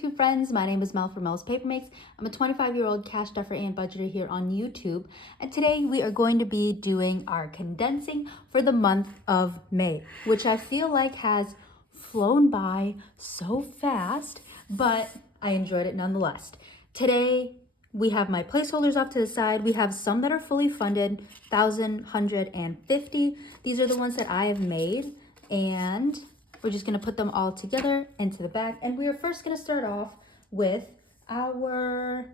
YouTube friends, my name is Mel from Mel's Paper Makes. I'm a 25-year-old cash stuffer and budgeter here on YouTube, and today we are going to be doing our condensing for the month of May, which I feel like has flown by so fast, but I enjoyed it nonetheless. Today we have my placeholders off to the side. We have some that are fully funded, 1,000, 100, and 50. These are the ones that I have made, and we're just gonna put them all together into the bag. And we are first gonna start off with we're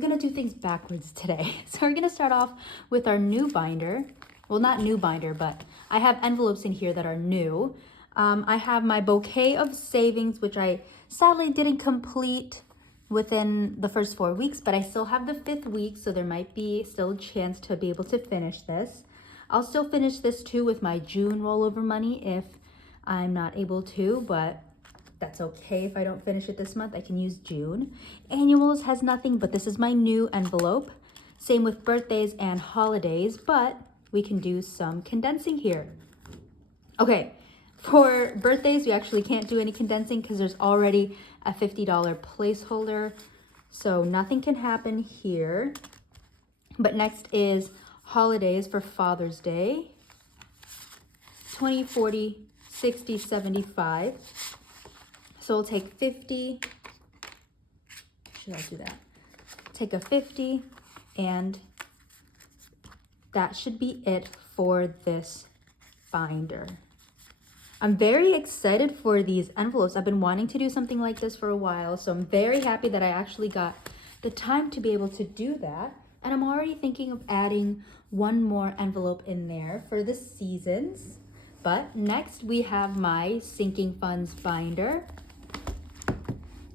gonna do things backwards today. So we're gonna start off with our new binder. Well, not new binder, but I have envelopes in here that are new. I have my bouquet of savings, which I sadly didn't complete within the first 4 weeks, but I still have the 5th week, so there might be still a chance to be able to finish this. I'll still finish this too with my June rollover money if I'm not able to, but that's okay. If I don't finish it this month, I can use June. Annuals has nothing, but this is my new envelope. Same with birthdays and holidays, but we can do some condensing here. Okay, for birthdays, we actually can't do any condensing because there's already a $50 placeholder, so nothing can happen here. But next is holidays for Father's Day, 20, 40, 60, 75. So we'll take 50. Should I do that? Take a 50, and that should be it for this binder. I'm very excited for these envelopes. I've been wanting to do something like this for a while, so I'm very happy that I actually got the time to be able to do that. And I'm already thinking of adding one more envelope in there for the seasons. But next we have my sinking funds binder.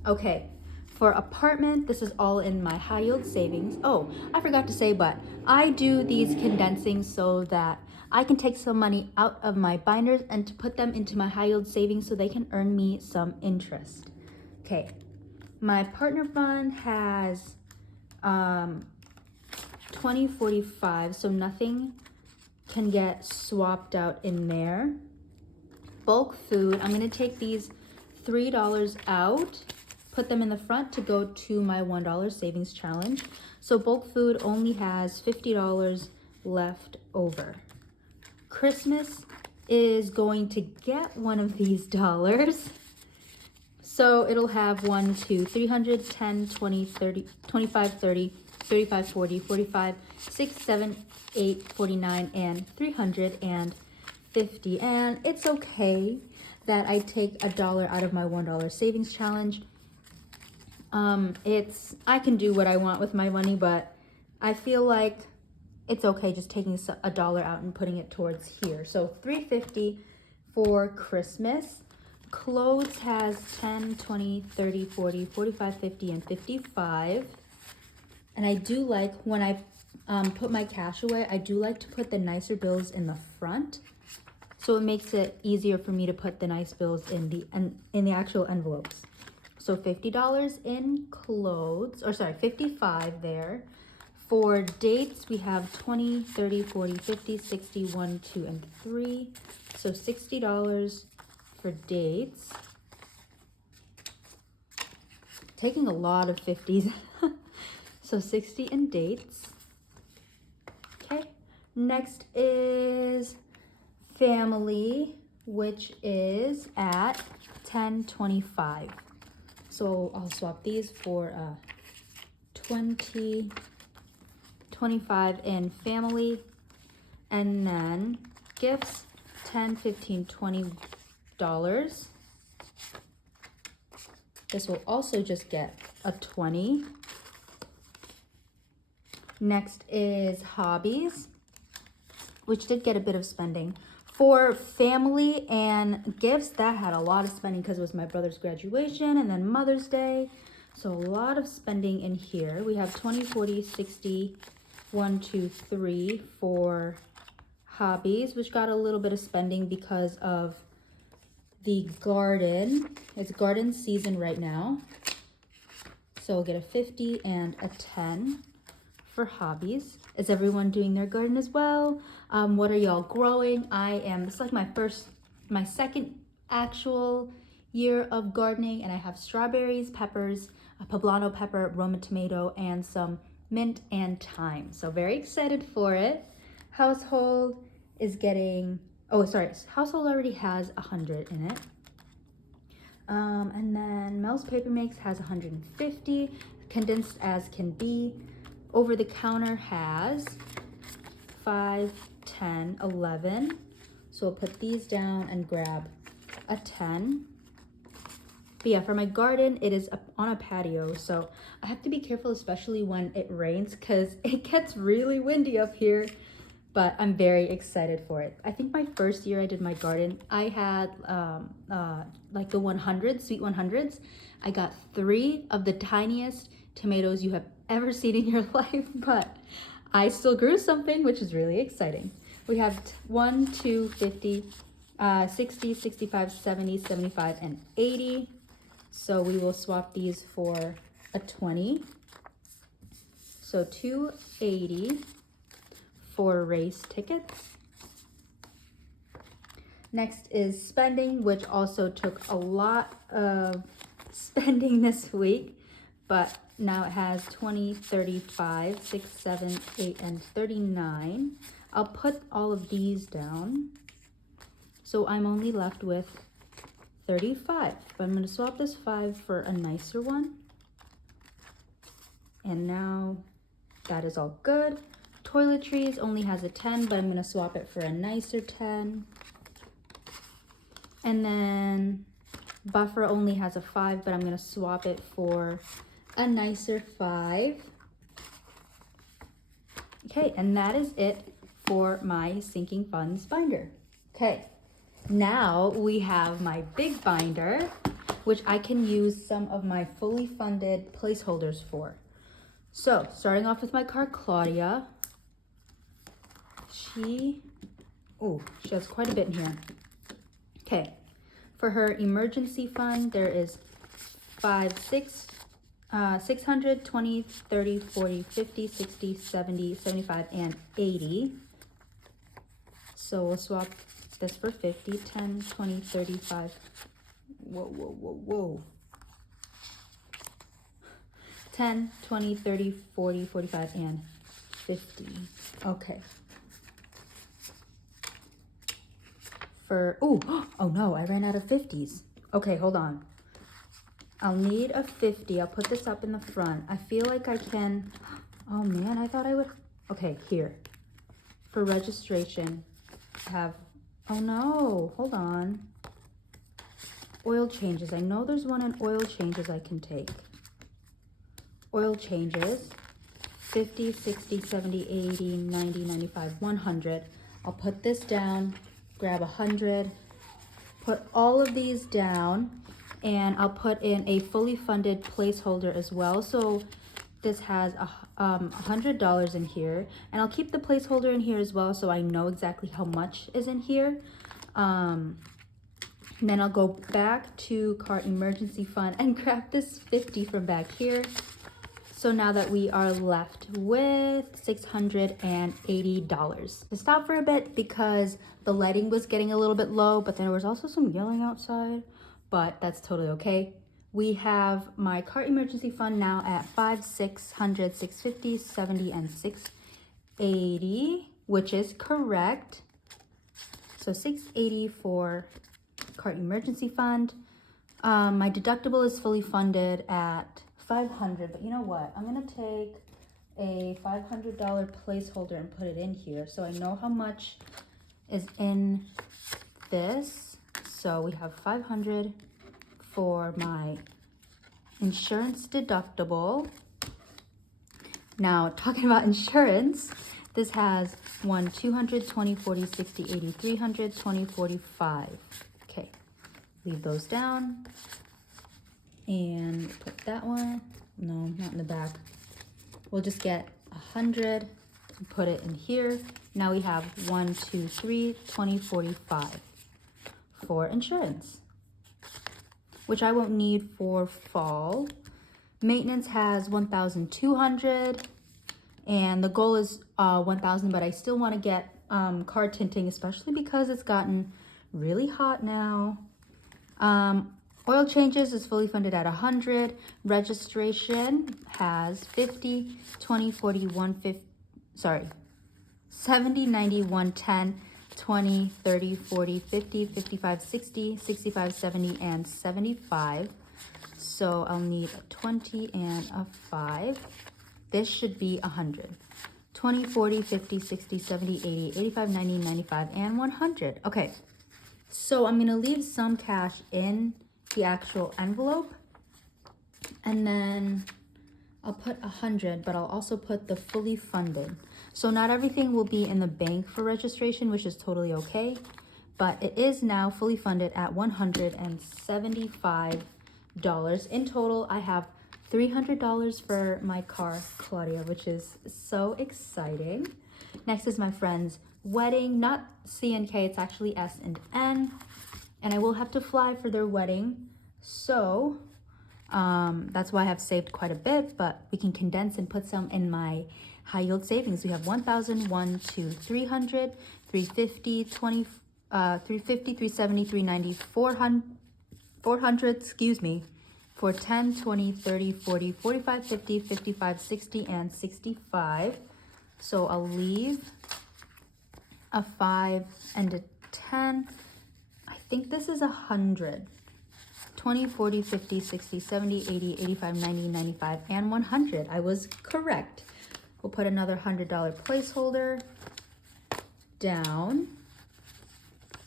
Okay, for apartment, this is all in my high yield savings. Oh, I forgot to say, but I do these condensing so that I can take some money out of my binders and to put them into my high yield savings so they can earn me some interest. Okay, my partner fund has 2045, so nothing can get swapped out in there. Bulk food, I'm gonna take these $3 out, put them in the front to go to my $1 savings challenge. So bulk food only has $50 left over. Christmas is going to get one of these dollars. So it'll have 1, 2, 300, 10, 20, 30, 25, 30, 35, 40, 45, 6, 7, 8, 49, and 350. And it's okay that I take $1 out of my $1 savings challenge. I can do what I want with my money, but I feel like it's okay just taking $1 out and putting it towards here. So $350 for Christmas. Clothes has 10, 20, 30, 40, 45, 50, and 55. And I do like, when I put my cash away, I do like to put the nicer bills in the front. So it makes it easier for me to put the nice bills in the actual envelopes. So $50 in clothes, or sorry, 55 there. For dates, we have 20, 30, 40, 50, 60, 1, 2, and 3. So $60 for dates. Taking a lot of 50s. So 60 in dates. Okay, next is family, which is at 1025. So I'll swap these for 20, 25 in family, and then gifts, 10, 15, $20. This will also just get a 20. Next is hobbies, which did get a bit of spending. For family and gifts, that had a lot of spending because it was my brother's graduation and then Mother's Day. So a lot of spending in here. We have 20, 40, 60, 1, 2, 3 for hobbies, which got a little bit of spending because of the garden. It's garden season right now. So we'll get a 50 and a 10 for hobbies. Is everyone doing their garden as well? What are y'all growing? This is like my second actual year of gardening, and I have strawberries, peppers, a poblano pepper, Roma tomato, and some mint and thyme. So very excited for it. Household is getting, oh sorry, household already has 100 in it. And then Mel's Paper Makes has 150, condensed as can be. Over the counter has 5, 10, 11. So I'll put these down and grab a 10. But yeah, for my garden, it is on a patio, so I have to be careful, especially when it rains, because it gets really windy up here. But I'm very excited for it. I think my first year I did my garden, I had like the 100, sweet 100s. I got 3 of the tiniest tomatoes you have ever seen in your life, but I still grew something, which is really exciting. We have 1, 2, 50, 60, 65, 70, 75, and 80. So we will swap these for a 20. So 280 for race tickets. Next is spending, which also took a lot of spending this week, but now it has 20, 35, 6, 7, 8, and 39. I'll put all of these down. So I'm only left with 35, but I'm going to swap this 5 for a nicer one. And now that is all good. Toiletries only has a 10, but I'm going to swap it for a nicer 10. And then buffer only has a 5, but I'm going to swap it for a nicer 5. Okay, and that is it for my sinking funds binder. Okay, now we have my big binder, which I can use some of my fully funded placeholders for. So starting off with my car, Claudia. She has quite a bit in here. Okay, for her emergency fund, there is 5, 6, 600, 20, 30, 40, 50, 60, 70, 75, and 80. So we'll swap this for 50, 10, 20, 35. Whoa. 10, 20, 30, 40, 45, and 50. Okay. Oh no, I ran out of 50s. Okay, hold on. I'll need a 50. I'll put this up in the front. I feel like I can, oh man, I thought I would. Okay, here. For registration, I have, oh no, hold on. Oil changes. I know there's one in oil changes I can take. Oil changes, 50, 60, 70, 80, 90, 95, 100. I'll put this down, grab 100, put all of these down, and I'll put in a fully funded placeholder as well. So this has $100 in here, and I'll keep the placeholder in here as well so I know exactly how much is in here. And then I'll go back to car emergency fund and grab this 50 from back here. So now that we are left with $680. To stop for a bit because the lighting was getting a little bit low, but there was also some yelling outside, but that's totally okay. We have my car emergency fund now at 5, 600, 650, 70, and 680, which is correct. So 680 for car emergency fund. My deductible is fully funded at 500, but you know what? I'm gonna take a $500 placeholder and put it in here so I know how much is in this. So we have 500 for my insurance deductible. Now, talking about insurance, this has 1, 200, 20, 40, 60, 80, 300, 20, 45. Okay, leave those down. And put that one, no, not in the back. We'll just get 100 and put it in here. Now we have 1, 2, 3, 20, 45 for insurance, which I won't need for fall. Maintenance has 1,200, and the goal is 1,000, but I still want to get car tinting, especially because it's gotten really hot now. Oil changes is fully funded at 100. Registration has 50, 20, 40, 150, sorry, 70, 90, 110, 20, 30, 40, 50, 55, 60, 65, 70, and 75. So I'll need a 20 and a 5. This should be 100. 20, 40, 50, 60, 70, 80, 85, 90, 95, and 100. Okay, so I'm gonna leave some cash in the actual envelope, and then I'll put 100, but I'll also put the fully funded. So not everything will be in the bank for registration, which is totally okay, but it is now fully funded at $175. In total, I have $300 for my car, Claudia, which is so exciting. Next is my friend's wedding, not C and K, it's actually S and N, and I will have to fly for their wedding. So that's why I have saved quite a bit, but we can condense and put some in my high yield savings. We have 1,000, 1, 2, 300, 350, 20, 350, 370, 390, 400, excuse me, for 10, 20, 30, 40, 45, 50, 55, 60, and 65. So I'll leave a 5 and a 10. I think this is 100. 20, 40, 50, 60, 70, 80, 85, 90, 95, and 100. I was correct. We'll put another $100 placeholder down.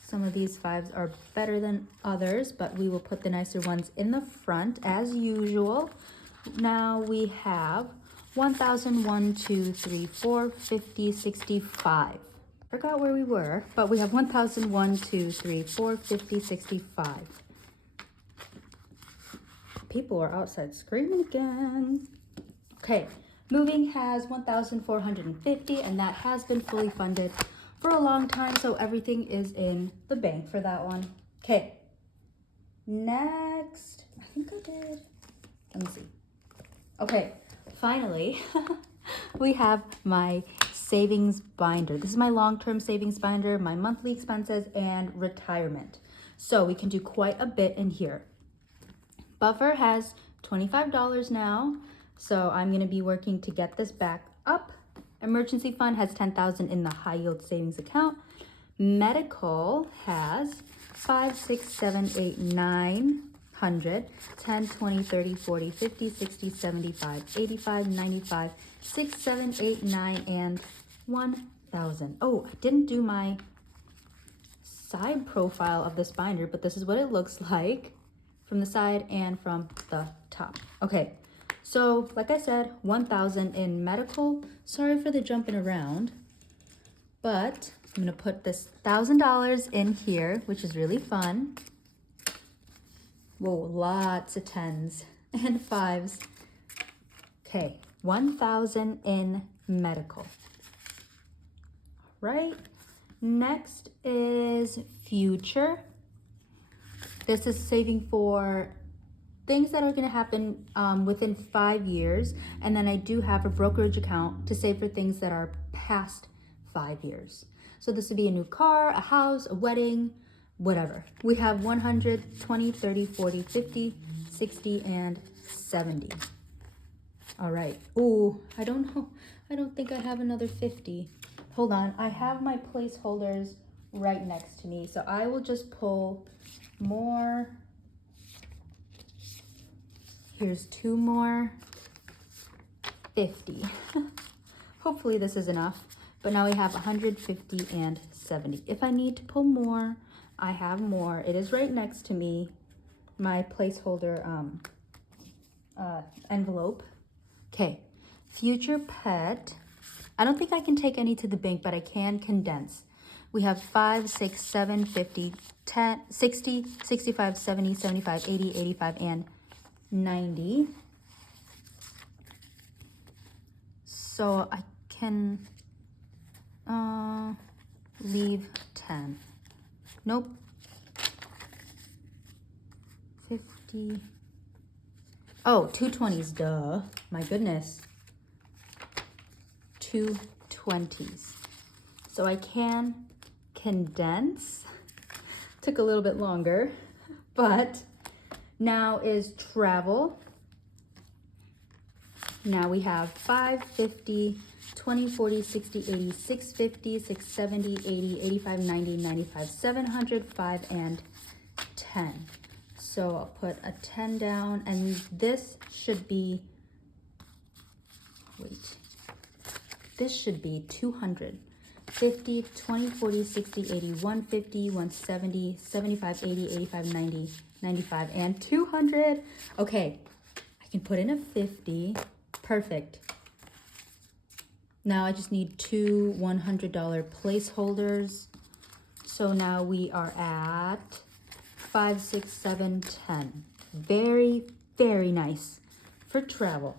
Some of these 5s are better than others, but we will put the nicer ones in the front as usual. Now we have 1,000, 1, 2, 3, 4, 50, 65. Forgot where we were, but we have 1,000, 1, 2, 3, 4, 50, 65. People are outside screaming again. Okay, moving has 1,450, and that has been fully funded for a long time, so everything is in the bank for that one. Okay, next, I think I did, let me see. Okay, finally, we have my savings binder. This is my long-term savings binder, my monthly expenses, and retirement. So we can do quite a bit in here. Buffer has $25 now, so I'm going to be working to get this back up. Emergency fund has $10,000 in the high yield savings account. Medical has 5, 6, 7, 8, 900, 10, 20, 30, 40, 50, 60, 75, 85, 95, 6, 7, 8, 9, and 1,000. Oh, I didn't do my side profile of this binder, but this is what it looks like from the side and from the top. Okay, so like I said, 1,000 in medical. Sorry for the jumping around, but I'm gonna put this $1,000 in here, which is really fun. Whoa, lots of 10s and 5s. Okay, 1,000 in medical. Right, next is future. This is saving for things that are going to happen within 5 years. And then I do have a brokerage account to save for things that are past 5 years. So this would be a new car, a house, a wedding, whatever. We have 100, 20, 30, 40, 50, 60, and 70. All right. Ooh, I don't know. I don't think I have another 50. Hold on. I have my placeholders right next to me. So I will just pull more. Here's 2 more. 50. Hopefully this is enough. But now we have 150 and 70. If I need to pull more, I have more. It is right next to me. My placeholder envelope. Okay. Future pet. I don't think I can take any to the bank, but I can condense. We have 5, 6, 7, 50, 10, 60, 65, 70, 75, 80, 85, and 90. So I can leave 10. Nope. 50. Oh, 220s, duh. My goodness. 220s. So I can condense. Took a little bit longer, but Now is travel. Now we have 5, 50, 20, 40, 60, 80, 650, 670, 80, 85, 90, 95, 700, 5, and 10. So I'll put a 10 down, and this should be, this should be 200. 50, 20, 40, 60, 80, 150, 170, 75, 80, 85, 90, 95, and 200. Okay, I can put in a 50. Perfect. Now I just need two $100 placeholders. So now we are at 5, 6, 7, 10. Very, very nice for travel.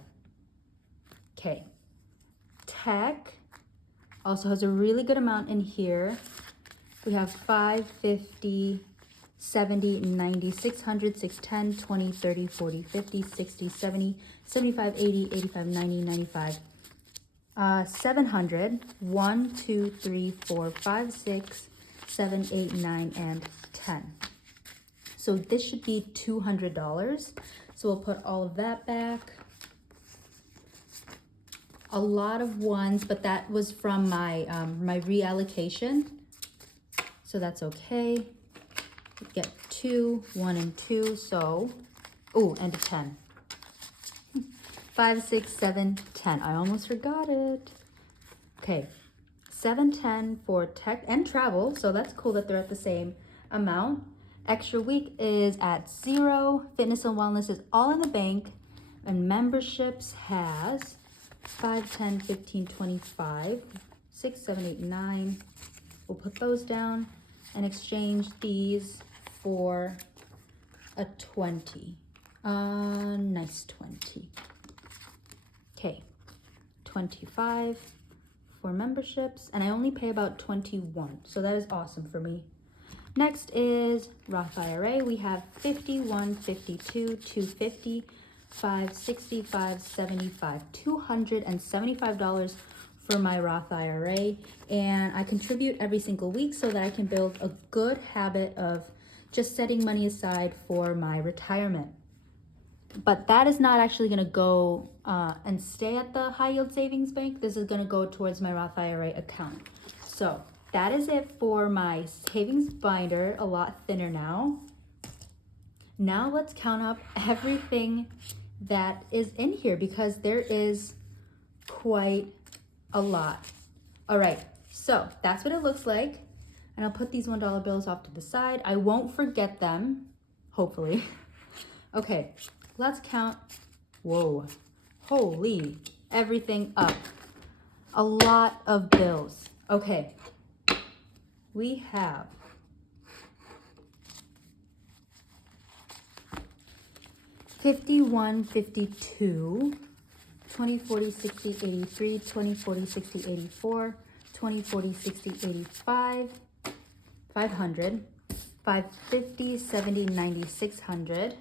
Okay. Tech also has a really good amount in here. We have 5, 50, 70, 90, 600, 610, 20, 30, 40, 50, 60, 70, 75, 80, 85, 90, 95, 700, 1, 2, 3, 4, 5, 6, 7, 8, 9, and 10. So this should be $200. So we'll put all of that back. A lot of ones, but that was from my my reallocation, so that's okay. Get 2, 1, and 2. So, oh, and a 10. 5, 6, 7, 10. I almost forgot it. Okay, 7, 10 for tech and travel. So that's cool that they're at the same amount. Extra week is at 0. Fitness and wellness is all in the bank, and memberships has 5, 10, 15, 25, 6, 7, 8, 9. We'll put those down and exchange these for a 20. Nice 20. Okay, 25 for memberships, and I only pay about 21, so that is awesome for me. Next is Roth IRA. We have 51, 52, 250, 560, 575, $275 for my Roth IRA, and I contribute every single week so that I can build a good habit of just setting money aside for my retirement. But that is not actually going to go and stay at the high yield savings bank. This is going to go towards my Roth IRA account. So that is it for my savings binder, a lot thinner now. Now let's count up everything that is in here, because there is quite a lot. All right, so that's what it looks like. And I'll put these $1 bills off to the side. I won't forget them, hopefully. Okay, let's count. Whoa, holy, everything up. A lot of bills. Okay, we have 51, 52, 20, 40, 60, 83, 20, 40, 60, 84, 20, 40, 60, 85, 500, 550, 70, 90, 600,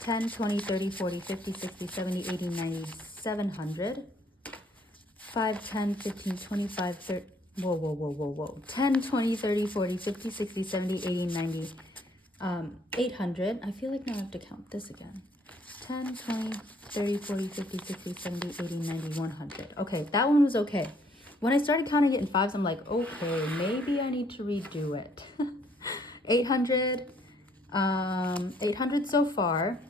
10, 20, 30, 40, 50, 60, 70, 80, 90, 700, 5, 10, 15, 25, 30, whoa. 10, 20, 30, 40, 50, 60, 70, 80, 90, 800. I feel like now I have to count this again. 10, 20, 30, 40, 50, 60, 70, 80, 90, 100. Okay, that one was okay. When I started counting it in fives, I'm like, okay, maybe I need to redo it. 800, 800 so far.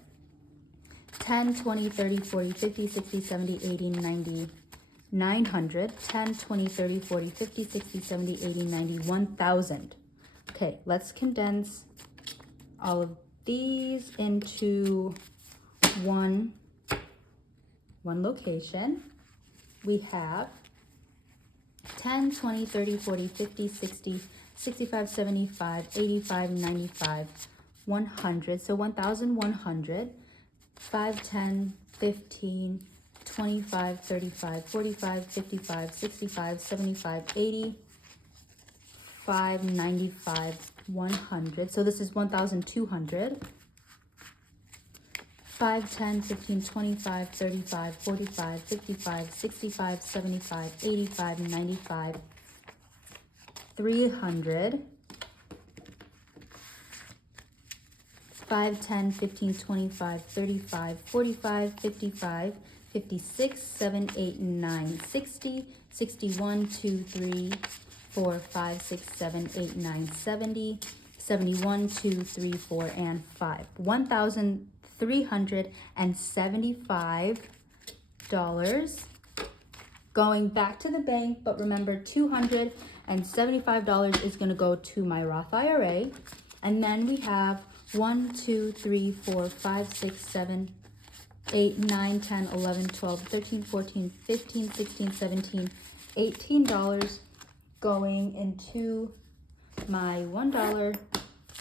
10, 20, 30, 40, 50, 60, 70, 80, 90, 900. 10, 20, 30, 40, 50, 60, 70, 80, 90, 1,000. Okay, let's condense all of these into one location. We have 10, 20, 30, 40, 50, 60, 65, 75, 85, 95, 100. So 1,100. 5, 10, 15, 25, 35, 45, 55, 65, 75, 80, 5, 95, 100. So this is 1,200. 5, 10, 15, 25, 35, 45, 55, 65, 75, 85, 95, 300. 5, 10, 15, 25, 35, 45, 55, 56, 7, 8, 9, 60, 61, 2, 3, 4, 5, 6, 7, 8, 9, 70, 71, 2, 3, 4, and 5. $1,375. Going back to the bank, but remember $275 is going to go to my Roth IRA. And then we have 1, 2, 3, 4, 5, 6, 7, 8, 9, 10, 11, 12, 13, 14, 15, 16, 17, $18 going into my $1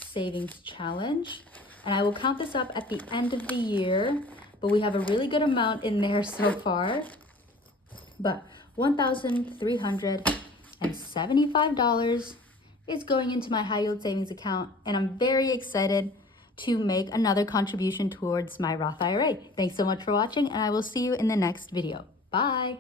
savings challenge. And I will count this up at the end of the year, but we have a really good amount in there so far. But $1,375 is going into my high yield savings account, and I'm very excited to make another contribution towards my Roth IRA. Thanks so much for watching, and I will see you in the next video. Bye.